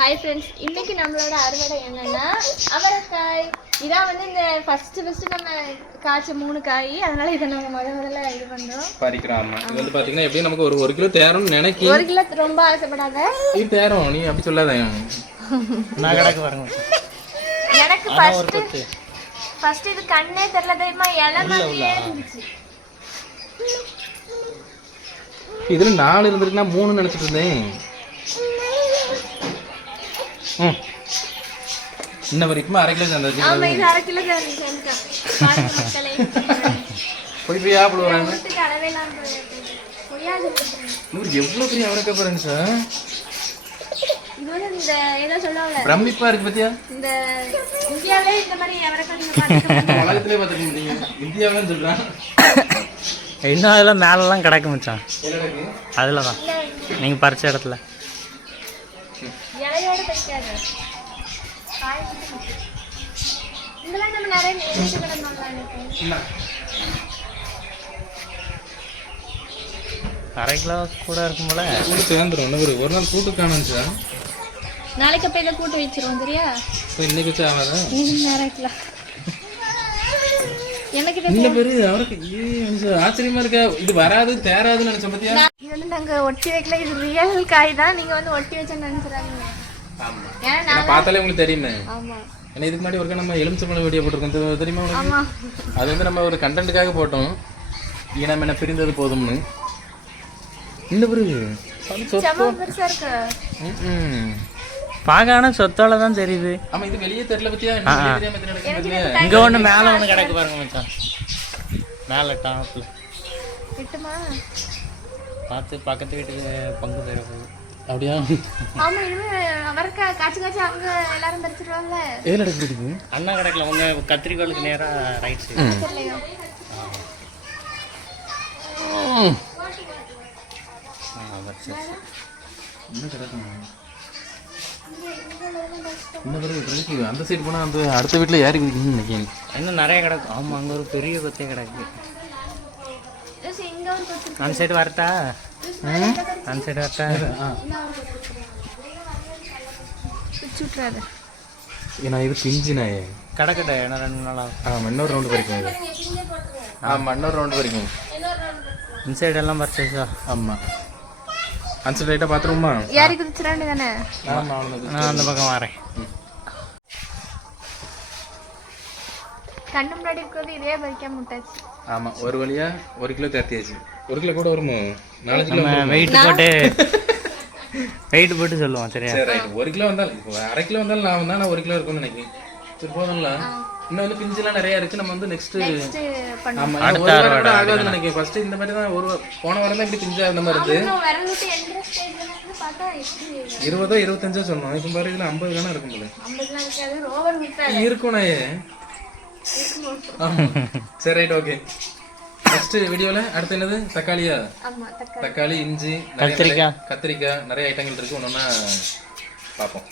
Hi friends, இன்னைக்கு நம்மளோட அறுவடை என்னன்னா அவரைக்காய். இதான் வந்து இந்த ஃபர்ஸ்ட் நம்ம காய்ச்ச 3 காய், அதனால இதை நம்ம முதல்ல இது பண்றோம், பறிக்கிறோம். இது வந்து பாத்தீங்கன்னா எப்படியும் நமக்கு ஒரு கிலோ தேரும்னு நினைக்கிறேன். 1 கிலோ ரொம்ப ஆசைப்படாத, இது தேரும், நீ அப்படி சொல்லாத. நான் கணக்கு பாருங்க. எனக்கு ஃபர்ஸ்ட் இது கண்ணே தெரியல தெரியுமா, இலை மாதிரியே இருந்துச்சு. இதுல 4 இருந்திருக்குன்னா 3 நினைச்சிட்டு இருந்தேன். இன்ன வரைக்கும் 1/2 கிலோ சேர்ந்துச்சு. ஆமா, இது 1/2 கிலோ சேர்ந்துச்சு. பாருங்க மக்களே, பொடியா போடுவாங்க. அளவேலாம் பொய்யாது. எவ்வளவு பெரிய அவரைக்காய் பாருங்க சார். இது வந்து இந்த ஏதோ சொல்லுவாங்கல்ல, பிரமிப்பா இருக்கு பாத்தியா. இந்த இந்தியாவிலே இந்த மாதிரி அவரைக்காய் நீங்க பாத்துக்க உலகத்திலே பாத்துருக்கீங்க. இந்தியாவில சொல்றான். இன்னும் அதெல்லாம் மேலெல்லாம் கிடக்கு மச்சான். என்னடா அதில் தான் நீங்கள் பறிச்ச இடத்துல இலையோட தைக்காது. இதெல்லாம் நம்ம நிறைய நேரிட்டு கிடந்தோம்ல. 1/2 கிலோ கூட இருக்கும் போல. கூட்டு சேர்ந்துரும். ஒரு நாள் கூட்டு காணும் சார். நாளைக்கு அப்ப இதை கூட்டு வச்சிருவோம் சரியா. இன்னைக்கு வச்சு ஆகாதா? நிறைய கிலோ எனக்கு இந்த பேரு அவருக்கு ஆச்சரியமா இருக்கா. இது வராது தேராதுன்னு நினைச்ச பத்தியா. இது வந்து நாங்க ஒட்டி வைக்கல, இது ரியல் காய் தான். நீங்க வந்து ஒட்டி வச்சேன்னு நினைச்சிடாதீங்க. ஏன்னா பார்த்தாலே உங்களுக்கு தெரியுமே. ஆமா, ஏன்னா இதுக்கு முன்னாடி ஒருக்கா நம்ம எலுமிச்சம்பழம் வீடியோ போட்டிருக்கோம் தெரியுமா உங்களுக்கு. ஆமா, அது வந்து நம்ம ஒரு கண்டென்ட்டுக்காக போட்டோம். இனம் என்ன பிரிந்தது போதும்னு. இந்த பிறகு பெருசா இருக்கு. பார்க்கான சொத்தோட தான் தெரியுது. ஆமா, இது வெளியே தெரியல பத்தியா. இங்க ஒண்ணு மேல ஒண்ணு கிடக்கு பாருங்க மச்சான். மேல டாப்ல கிட்டுமா பார்த்து பக்கத்து வீட்டுக்கு பங்கு தர போகுது. அப்படியா? ஆமா, இது அவரைக்காய் காய்ச்சி அவங்க எல்லாரும் பறிச்சிருவாங்க. ஏன் நடக்குது? அண்ணா கிடக்கல உங்க கத்திரிக்கோளுக்கு நேரா ரைட் சைடு. அந்த சைடு போனா அந்த அடுத்த வீட்டுல யாரு நினைக்கிறேன். இன்னும் நிறைய கிடக்கு. ஆமா, அங்க ஒரு பெரிய கொத்தையே கிடக்கு. அந்த சைடு வரட்டா? அந்த சைடு வரட்டா? ஏன்னா இது பிஞ்சு நாயே கிடக்கட்ட. ஏன்னா 2 நாள் ஆகும். ஆமா, இன்னொரு ரவுண்டு பறிக்கும் இது. ஆமா, இன்னொரு ரவுண்டு பறிக்கும். இந்த சைடு எல்லாம் பறிச்சா. ஆமா, அந்த சைடு லைட்டா பாத்துருமா. யாரி குதிச்சிராண்டு தானே. ஆமா, நான் அந்த பக்கம் வரேன். கண்ணு முன்னாடி இருக்கிறது இதே பறிக்காம விட்டாச்சு. ஆமா, ஒரு வழியா 1 கிலோ தேர்த்தியாச்சு. 1 கிலோ கூட வருமோ? 4 கிலோ வெயிட் போட்டு சொல்லுவோம் சரியா. சரி ரைட். 1 கிலோ வந்தாலும் இப்போ 1/2 கிலோ வந்தாலும் நான் வந்தா நான் 1 கிலோ இருக்கும்னு நினைக்கிறேன். சரி போதும்ல. இன்னும் வந்து பிஞ்சுலாம் நிறைய இருக்கு. நம்ம வந்து நெக்ஸ்ட் ஆமா அடுத்த வாரம் கூட ஆகாதுன்னு நினைக்கிறேன். ஃபர்ஸ்ட் இந்த மாதிரி தான் போன வாரம் தான் இப்படி பிஞ்சா இருந்த மாதிரி இருக்கு. 20 25 சொன்னோம். இப்போ பாரு இதுல 50 தானே இருக்கும் போல. 50லாம் இருக்காது, ரோவர் விட்டாரு இருக்கும் நாயே. சரி ரைட், ஓகே. நெக்ஸ்ட் வீடியோல அடுத்து என்னது? தக்காளியா? ஆமா, தக்காளி, இஞ்சி, கத்திரிக்காய் நிறைய ஐட்டங்கள் இருக்கு. ஒன்னொன்னா பார்ப்போம்.